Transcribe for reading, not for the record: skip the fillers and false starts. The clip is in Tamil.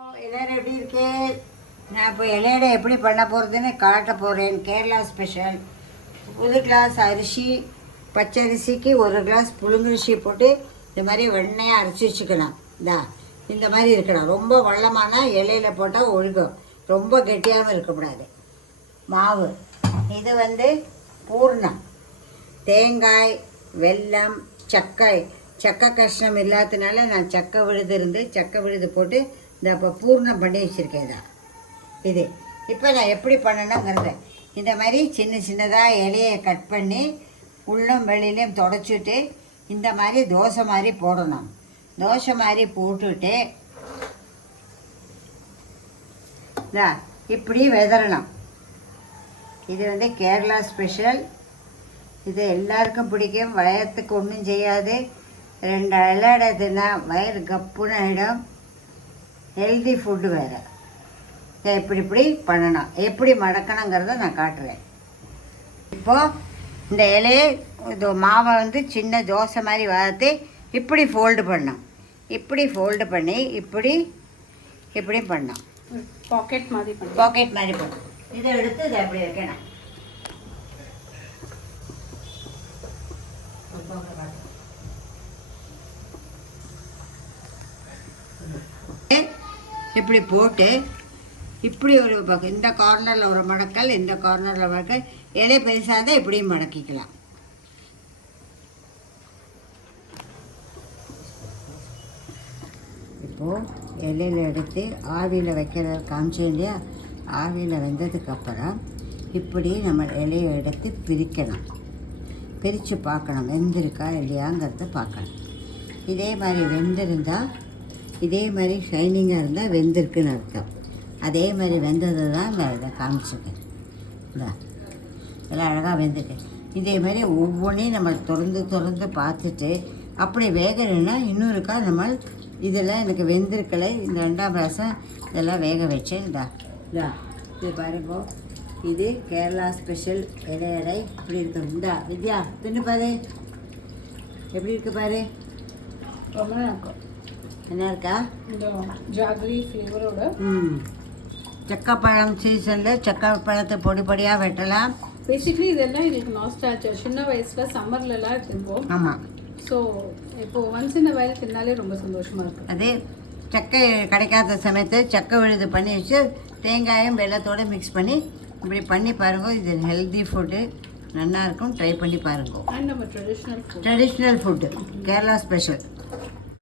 எல்லோரும் எப்படி இருக்கு? நான் இப்போ இலையடை எப்படி பண்ண போகிறதுன்னு காட்ட போகிறேன். கேரளா ஸ்பெஷல். ஒரு கிளாஸ் அரிசி, பச்சரிசிக்கு ஒரு கிளாஸ் புழுங்கரிசி போட்டு இந்த மாதிரி வெண்ணையாக அரைச்சி வச்சுக்கலாம். இந்த மாதிரி இருக்கணும். ரொம்ப வள்ளமான இலையில் போட்டால் ஒழுகும். ரொம்ப கெட்டியாகவும் இருக்கக்கூடாது. மாவு இது பூர்ணம். தேங்காய், வெல்லம், சக்கை கஷ்டம் இல்லாததுனால நான் சக்கை விழுது போட்டு இந்த இப்போ பூர்ணம் பண்ணி வச்சுருக்கேன். இது இப்போ நான் எப்படி பண்ணணுங்கிறத இந்த மாதிரி சின்னதாக இலையை கட் பண்ணி உள்ளும் வெளியிலையும் தொடச்சிட்டு இந்த மாதிரி தோசை மாதிரி போடணும். தோசை மாதிரி போட்டுட்டு இப்படி வெதறணும். இது கேரளா ஸ்பெஷல். இது எல்லாருக்கும் பிடிக்கும். வயத்துக்கு ஒன்றும் செய்யாது. 2 இலையடைதுன்னா வயிறு கப்புன்னு ஆகிடும். ஹெல்தி ஃபுட்டு வேறு. இப்படி பண்ணணும். எப்படி மடக்கணுங்கிறத நான் காட்டுறேன். இப்போது இந்த இலையை மாவை சின்ன தோசை மாதிரி வளர்த்து இப்படி ஃபோல்டு பண்ணோம். இப்படி ஃபோல்டு பண்ணி இப்படி பண்ணோம். பாக்கெட் மாதிரி பண்ணோம். இதை எடுத்து இதை அப்படி வைக்கணும். இப்படி போட்டு இப்படி ஒரு பக்கம் இந்த கார்னரில் ஒரு மடக்கல், இந்த கார்னரில் மடக்கல். இலை பெருசாக தான் இப்படியும் மடக்கிக்கலாம். இப்போது இலையில் எடுத்து ஆவியில் வைக்கிறத காமிச்சேன் இல்லையா? ஆவியில் வெந்ததுக்கப்புறம் இப்படி நம்ம இலையை எடுத்து பிரிக்கணும். பிரித்து பார்க்கணும் வெந்திருக்கா இல்லையாங்கிறத பார்க்கணும். இதே மாதிரி வெந்திருந்தால், இதே மாதிரி ஷைனிங்காக இருந்தால் வெந்திருக்குன்னு அர்த்தம். அதே மாதிரி வெந்தது தான் நான் இதை காமிச்சிருக்கேன். எல்லாம் அழகாக வெந்திருக்கு. இதே மாதிரி ஒவ்வொன்றையும் நம்ம திறந்து பார்த்துட்டு அப்படி வேகலைன்னா இன்னொருக்கா நம்ம இதெல்லாம் எனக்கு வெந்திருக்கலை, இந்த 2ஆம் ரசம் இதெல்லாம் வேக வச்சேன். இது பாருங்க. இது கேரளா ஸ்பெஷல் இலையடை. இப்படி இருக்கும். வித்யா தின்னு பாரு, எப்படி இருக்கு பாரு. ரொம்ப இருக்கும். என்ன இருக்கா? இந்த ஜாகரி ஃப்ளேவரோட. சக்கப்பழம் சீசனில் சக்கப்பழத்தை பொடியாக வெட்டலாம். பேசிக்லி இதெல்லாம் எனக்கு நாஸ்டால்ஜியா. சின்ன வயசில் சம்மர்லலாம் தின்போம். ஆமாம். ஸோ இப்போது ஒன்ஸ் இன் வயல் தின்னாலே ரொம்ப சந்தோஷமாக இருக்கும். அதே சக்கை கிடைக்காத சமயத்தில் சக்கை விழுது பண்ணி வச்சு தேங்காயும் வெள்ளத்தோடு மிக்ஸ் பண்ணி இப்படி பண்ணி பாருங்க. இது ஹெல்தி ஃபுட்டு, நல்லாயிருக்கும். ட்ரை பண்ணி பாருங்க. அண்ட் நம்ம ட்ரெடிஷ்னல் ஃபுட்டு கேரளா ஸ்பெஷல்.